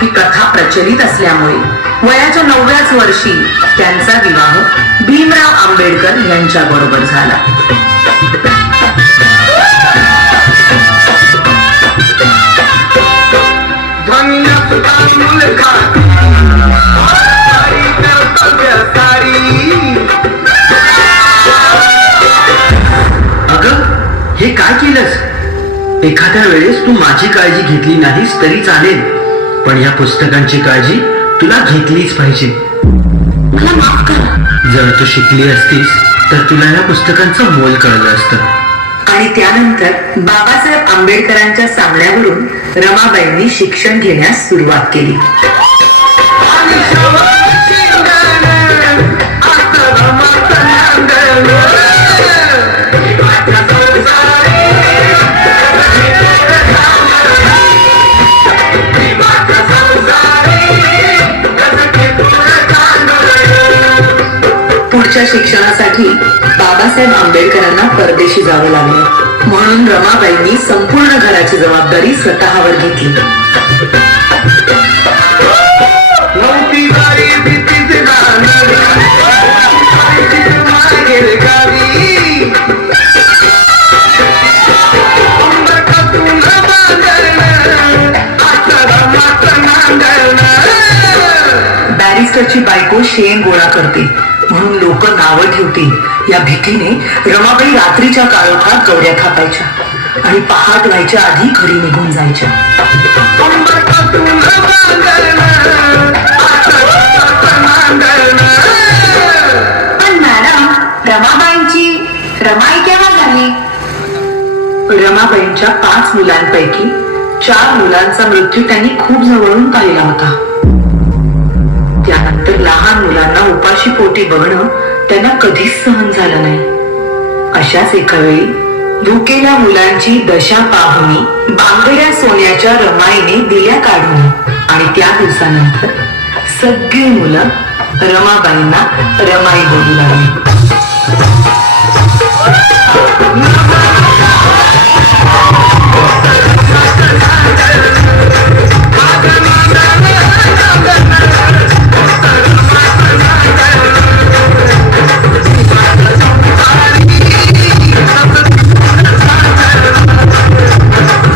ही कथा प्रचलित असल्यामुळे वयाच्या 9व्याच वर्षी त्यांचा विवाह भीमराव आंबेडकर यांच्या बरोबर झाला. अगं, हे काय केलंस? एखाद्या वेळेस तू माझी काळजी घेतली नाहीस तरी चालेल, पण या पुस्तकांची काळजी तुला घेतलीच पाहिजे. मला माफ कर. जर तू शिकली असतीस तर तुला या पुस्तकांचं मोल कळलं असतं. आणि त्यानंतर बाबासाहेब आंबेडकरांच्या सांगण्यावरून रमाबाईंनी शिक्षण घेण्यास सुरुवात केली. पुढच्या शिक्षणासाठी बाबासाहेब आंबेडकरांना परदेशी जावं लागलं. म्हणून रमाबाईंनी संपूर्ण घराची जबाबदारी स्वतःवर घेतली. बॅरिस्टरची बायको शेण गोळा करते म्हणून लोक नावं ठेवतील या भीतीने रमाबाई रात्रीच्या काळोखात गवऱ्या थापायच्या आणि पहाट व्हायच्या आधी घरी निघून जायच्या. पण मॅडम, रमाबाईंची रमाई केव्हा झाली? रमाबाईंच्या 5 मुलांपैकी 4 मुलांचा मृत्यू त्यांनी खूप जवळून पाहिला होता. त्यानंतर लहान मुलांना उपाशी पोटी बघणं त्यांना कधीच सहन झालं नाही. अशाच एका वेळी भुकेल्या मुलांची दशा पाहुनी बांगड्या सोन्याच्या रमाईने दिल्या काढून आणि त्या दिवसानंतर सगळी मुलं रमाबाईंना रमाई बोलू लागली.